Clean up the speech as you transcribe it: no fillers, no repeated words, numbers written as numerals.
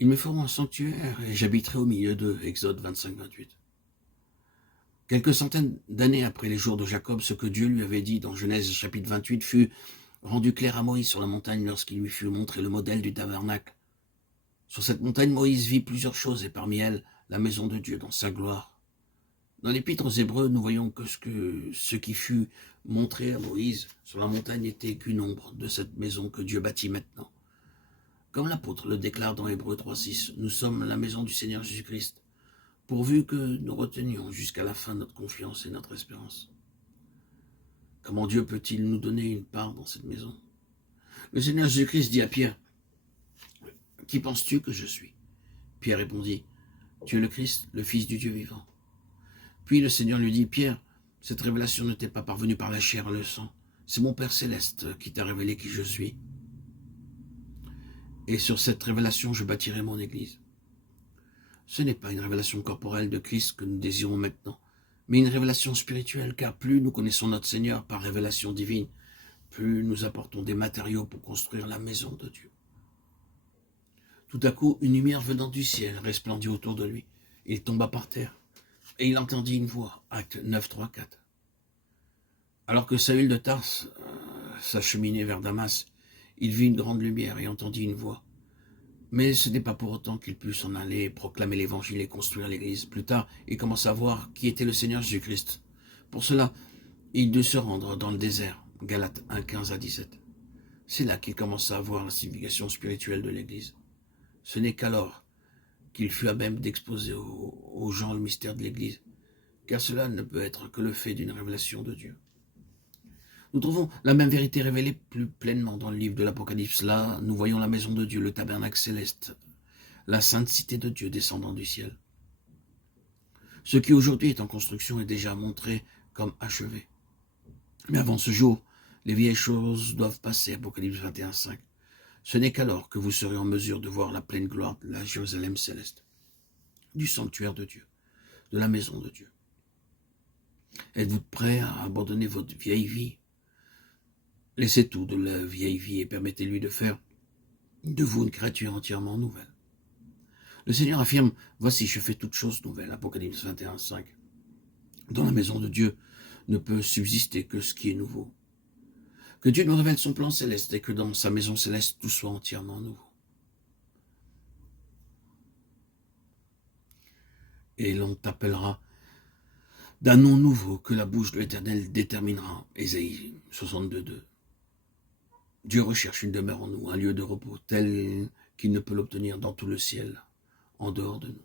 Ils me feront un sanctuaire et j'habiterai au milieu d'eux. Exode 25, 28. Quelques centaines d'années après les jours de Jacob, ce que Dieu lui avait dit dans Genèse chapitre 28 fut rendu clair à Moïse sur la montagne lorsqu'il lui fut montré le modèle du tabernacle. Sur cette montagne, Moïse vit plusieurs choses et parmi elles, la maison de Dieu dans sa gloire. Dans l'Épître aux Hébreux, nous voyons que ce qui fut montré à Moïse sur la montagne n'était qu'une ombre de cette maison que Dieu bâtit maintenant. Comme l'apôtre le déclare dans Hébreux 3,6, nous sommes la maison du Seigneur Jésus-Christ, pourvu que nous retenions jusqu'à la fin notre confiance et notre espérance. Comment Dieu peut-il nous donner une part dans cette maison? Le Seigneur Jésus-Christ dit à Pierre, « Qui penses-tu que je suis ?» Pierre répondit, « Tu es le Christ, le Fils du Dieu vivant. » Puis le Seigneur lui dit, « Pierre, cette révélation ne t'est pas parvenue par la chair et le sang. C'est mon Père céleste qui t'a révélé qui je suis. Et sur cette révélation, je bâtirai mon Église. » Ce n'est pas une révélation corporelle de Christ que nous désirons maintenant, mais une révélation spirituelle, car plus nous connaissons notre Seigneur par révélation divine, plus nous apportons des matériaux pour construire la maison de Dieu. Tout à coup, une lumière venant du ciel resplendit autour de lui. Il tomba par terre, et il entendit une voix, Acte 9, 3, 4. Alors que Saül de Tarse s'acheminait vers Damas, il vit une grande lumière et entendit une voix. Mais ce n'est pas pour autant qu'il put s'en aller, proclamer l'évangile et construire l'église. Plus tard, il commença à voir qui était le Seigneur Jésus-Christ. Pour cela, il dut se rendre dans le désert, Galates 1, 15 à 17. C'est là qu'il commença à voir la signification spirituelle de l'église. Ce n'est qu'alors qu'il fut à même d'exposer aux gens le mystère de l'église, car cela ne peut être que le fait d'une révélation de Dieu. Nous trouvons la même vérité révélée plus pleinement dans le livre de l'Apocalypse. Là, nous voyons la maison de Dieu, le tabernacle céleste, la sainte cité de Dieu descendant du ciel. Ce qui aujourd'hui est en construction est déjà montré comme achevé. Mais avant ce jour, les vieilles choses doivent passer, Apocalypse 21, 5. Ce n'est qu'alors que vous serez en mesure de voir la pleine gloire de la Jérusalem céleste, du sanctuaire de Dieu, de la maison de Dieu. Êtes-vous prêts à abandonner votre vieille vie? Laissez tout de la vieille vie et permettez-lui de faire de vous une créature entièrement nouvelle. Le Seigneur affirme, « Voici, je fais toutes choses nouvelles » Apocalypse 21, 5. Dans la maison de Dieu ne peut subsister que ce qui est nouveau. Que Dieu nous révèle son plan céleste et que dans sa maison céleste, tout soit entièrement nouveau. Et l'on t'appellera d'un nom nouveau que la bouche de l'Éternel déterminera. Ésaïe 62, 2. Dieu recherche une demeure en nous, un lieu de repos tel qu'il ne peut l'obtenir dans tout le ciel, en dehors de nous.